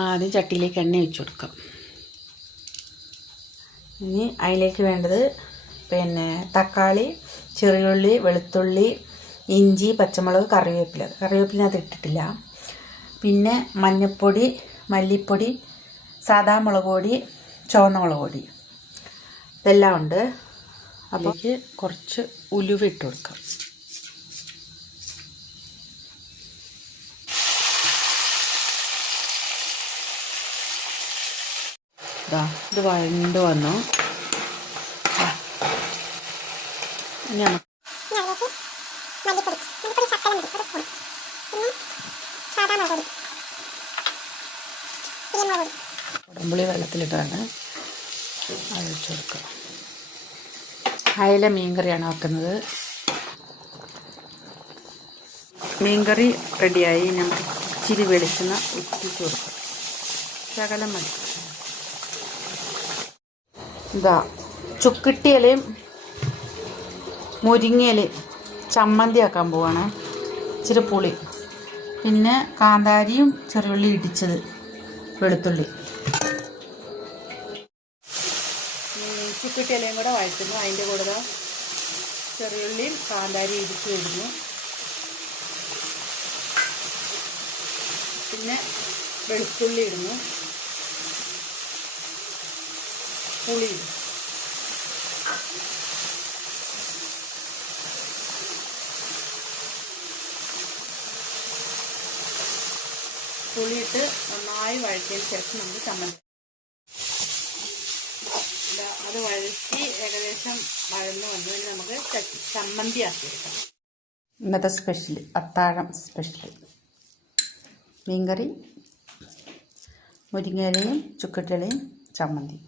ആദ്യം ചട്ടിയിലേക്ക് എണ്ണ ഒഴിച്ച് കൊടുക്കാം. ഇനി അതിലേക്ക് വേണ്ടത് തക്കാളി, ചെറിയുള്ളി, വെളുത്തുള്ളി, ഇഞ്ചി, പച്ചമുളക്, കറിവേപ്പില ഇട്ടിട്ടില്ല. പിന്നെ മഞ്ഞൾപ്പൊടി, മല്ലിപ്പൊടി, സാദാ മുളക് പൊടി, ചുവന്ന മുളക് പൊടി ഇതെല്ലാം ഉണ്ട്. അപ്പോഴേക്ക് കുറച്ച് ഉലുവ ഇട്ട് കൊടുക്കാം. ഇത് വഴണ്ട് വന്നു. കുടംപുളി വെള്ളത്തിലിട്ടാണ് അത് ഒഴിച്ച് കൊടുക്കുക. അയല മീൻകറിയാണ് വെക്കുന്നത്. മീൻകറി റെഡിയായി. നമുക്ക് ഇച്ചിരി വെളിച്ചെണ്ണ ഉറ്റിച്ച് കൊടുക്കാം. ശകലം മതി. ചുക്കിട്ടിയിലയും മുരിങ്ങയിലയും ചമ്മന്തി ആക്കാൻ പോവാണ്. ഇച്ചിരി പുളി, പിന്നെ കാന്താരിയും ചെറിയുള്ളി ഇടിച്ചത്, വെളുത്തുള്ളി, ചുക്കിട്ടിയിലയും കൂടെ വഴറ്റുന്നു. അതിൻ്റെ കൂടെ ചെറിയുള്ളിയും കാന്താരിയും ഇടിച്ച് ഇടുന്നു. പിന്നെ വെളുത്തുള്ളി ഇടുന്നു, പുളി പുളിയിട്ട് നന്നായി വഴറ്റിയതിന് ശേഷം നമുക്ക് ചമ്മന്തി അത് വഴറ്റി ഏകദേശം വഴന്ന് വന്നതിന് നമുക്ക് ചമ്മന്തി ആക്കി എടുക്കാം. ഇന്നത്തെ സ്പെഷ്യൽ അത്താഴം സ്പെഷ്യൽ മീൻകറി, മുരിങ്ങയിലയും ചുക്കിട്ടിലയും ചമ്മന്തി.